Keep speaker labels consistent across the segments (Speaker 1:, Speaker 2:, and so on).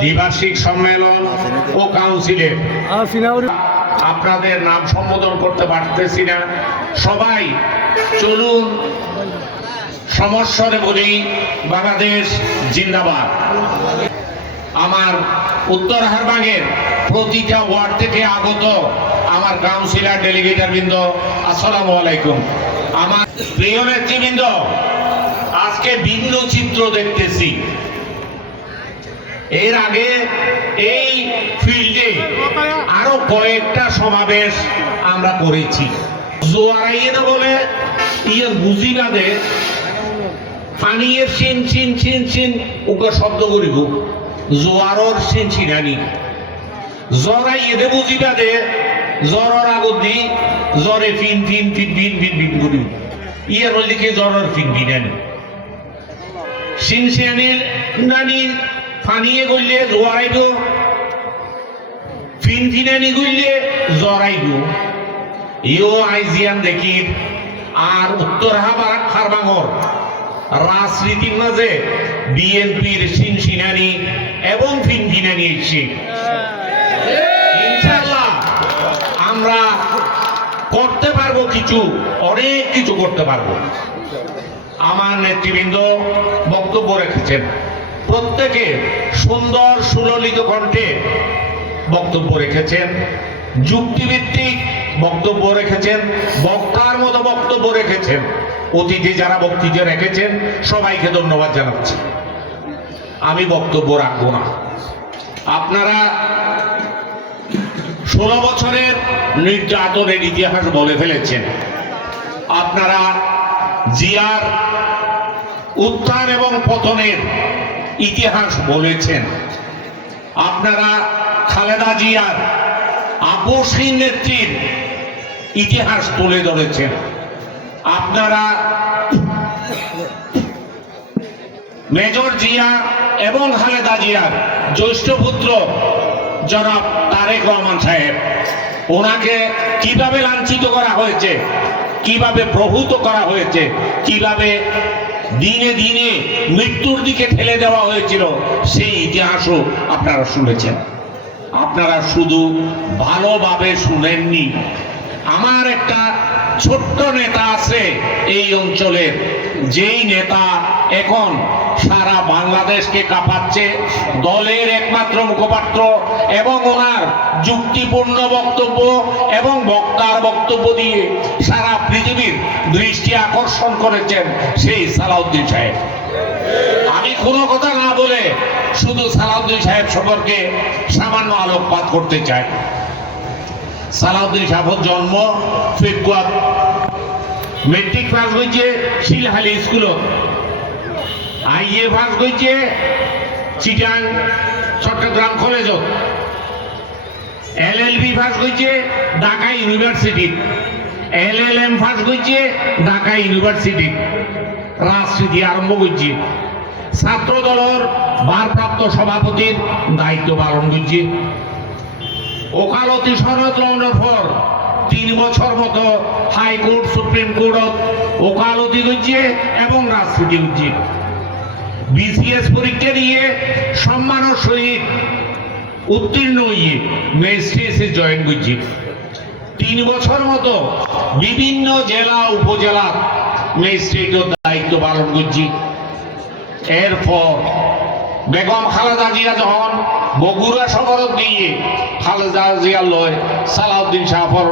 Speaker 1: দ্বিবার্ষিক সম্মেলন ও কাউন্সিলের আপনাদের নাম সম্বোধন করতে পারতেছি না। সবাই চলুন সমস্যরে বলি বাংলাদেশ জিন্দাবাদ। আমার উত্তর হারবাগের প্রতিটা ওয়ার্ড থেকে আগত আমার কাউন্সিলর, ডেলিগেটর বৃন্দ, আসসালামু আলাইকুম। আমার প্রিয় নেতৃবৃন্দ, আজকে ভিন্ন চিত্র দেখতেছি। এর আগে এই ফিল্ডে আরও কয়েকটা সমাবেশ আমরা করেছি। বলে ইয়ে বুঝি দে। পানিয়ের চিন চিন চিন চিন ওকে শব্দ করিব। জোয়ারর চিন চিনানি জ্বরাই এদে বুঝি বাদে জ্বরের আগত দি জ্বরে ফিন ফিন ফিন ফিন ফিন ফিন করিব ইয়ের বললি কি জ্বরের ফিন ফিন ফিনানি সিনসিয়ানির নানি ফানিয়ে গড়লে জোয়ারাইব। ফিন ফিনানি গড়লে জরাইব ইও আইজিয়ান দেখি আর উত্তর হাবার খারবাঙর রাজনীতির মাঝে বিএনপির সিনসিনানি এবং ফিনফিনানি এসছে। কিছু, অনেক কিছু করতে পারব। আমার নেতৃবৃন্দ বক্তব্য রেখেছেন। প্রত্যেকে সুন্দর, সুললিত কণ্ঠে বক্তব্য রেখেছেন। যুক্তিভিত্তিক বক্তব্য রেখেছেন। বক্তার মতো বক্তব্য রেখেছেন। অতিথি যারা বক্তৃতা রেখেছেন, সবাইকে ধন্যবাদ জানাচ্ছি। আমি বক্তব্য রাখব না। আপনারা ষোলো বছরের নির্যাতনের ইতিহাস বলে ফেলেছেন। আপনারা জিয়ার উত্থান এবং পতনের ইতিহাস বলেছেন। আপনারা খালেদা জিয়ার আপসহীন নেত্রীর ইতিহাস তুলে ধরেছেন। আপনারা মেজর জিয়া এবং খালেদা জিয়ার জ্যৈষ্ঠ পুত্র জনাব তারেক রহমান সাহেব। ওনাকে কীভাবে লাঞ্ছিত করা হয়েছে? কীভাবে প্রভূত করা হয়েছে? কীভাবে দিনে দিনে মৃত্যুর দিকে ঠেলে দেওয়া হয়েছিল? সেই ইতিহাসও আপনারা শুনেছেন। আপনারা শুধু ভালোভাবে শুনেননি। আমার একটা ছোট্ট নেতা আছে এই অঞ্চলের যেই নেতা এখন সারা বাংলাদেশকে কাঁপাচ্ছে, দলের একমাত্র মুখপাত্র এবং ওনার যুক্তিপূর্ণ বক্তব্য এবং বক্তার বক্তব্য দিয়ে সারা পৃথিবীর দৃষ্টি আকর্ষণ করেছেন সেই সালাউদ্দিন সাহেব। আমি কোনো কথা না বলে শুধু সালাউদ্দিন সাহেব সম্পর্কে সামান্য আলোকপাত করতে চাই। সালাউদ্দিন সাহেবের জন্ম ফেব্রুয়ার। মেট্রিক পাস হয়েছে শিলহালি স্কুলত আইএ পাস হয়েছে চিটাং, চট্টগ্রাম কলেজত এল এল বি পাস হয়েছে Dhaka university L L M pass হয়েছে ঢাকা ইউনিভার্সিটি রাজনীতি আরম্ভ করছে। ছাত্র দলের ভারপ্রাপ্ত সভাপতির দায়িত্ব পালন করছে। ওকালতি সনদ গ্রহণের পর তিন বছর মতো হাইকোর্ট, সুপ্রিম কোর্টত ওকালতি করছে এবং রাজনীতি করছে বিসিএস পরীক্ষা দিয়ে সম্মানের সহিত উত্তীর্ণ হয়ে ম্যাজিস্ট্রেসে জয়েন করছি তিন বছর মতো বিভিন্ন জেলা উপজেলা ম্যাজিস্ট্রেটের দায়িত্ব পালন করছি এরপর বেগম খালেদা জিয়া যখন বগুড়া শহরত দিয়ে খালেদা জিয়া লয় সালাউদ্দিন শাহর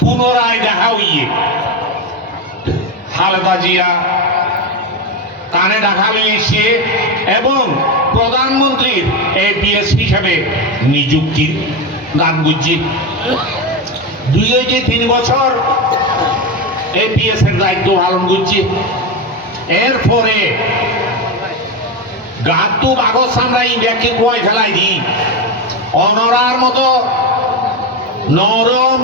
Speaker 1: পুনরায় দেখা হইয়ে। খালেদা জিয়া কানে ঢাকা এসে এবং প্রধানমন্ত্রীর এপিএস হিসাবে নিযুক্তি গান করছি দুই হয়েছে তিন বছর এপিএস এর দায়িত্ব পালন করছি। এরপরে গাতু বাগজ আমরা ইন্ডিয়াকে কুয়াই ফেলাই দিই অনরার মতো নরম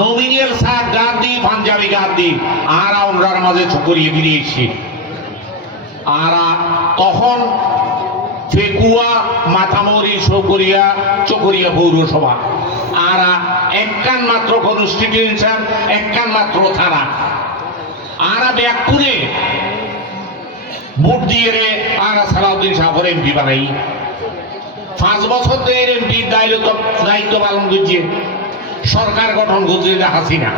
Speaker 1: নমিনিয়াল শার্ট গার দিই পাঞ্জাবি গার দিই আর অনরার মাঝে চকরিয়ে বেরিয়েছি আর তখন ফেকুয়া মাথামরি চকরিয়া চকরিয়া পৌরসভা। আর একখান মাত্র কনস্টিটিউশন একখান মাত্র থানা। আরা ব্যাক করে ভোট দিয়ে রে আরা সালাউদ্দিন সাহর এমপি বানাই। পাঁচ বছর ধরে এমপি দায়িত্ব দায়িত্ব পালন করছে। সরকার গঠন করছে হাসিনা।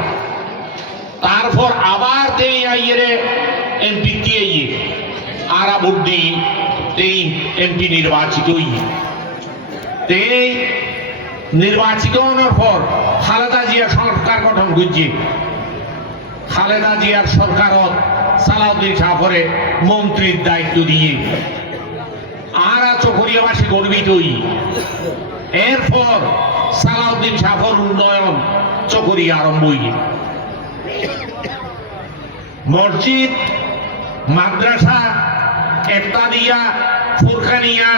Speaker 1: তারপর আবার তেই আইয়ে এমপি দিয়ে আরা ভোট দিই তেই এমপি নির্বাচিত তেই নির্বাচিত হওয়ার পর খালেদা জিয়া সরকার গঠন করছে। খালেদা জিয়ার সরকারত সালাউদ্দিন সাহরে মন্ত্রীর দায়িত্ব দিয়ে আর চকরিয়াবাসী গর্বিত এরপর সালাউদ্দিন সাফর উন্নয়ন চকরিয়া আরম্ভ হই মসজিদ, মাদ্রাসা একটা দিয়া ফুরখানিয়া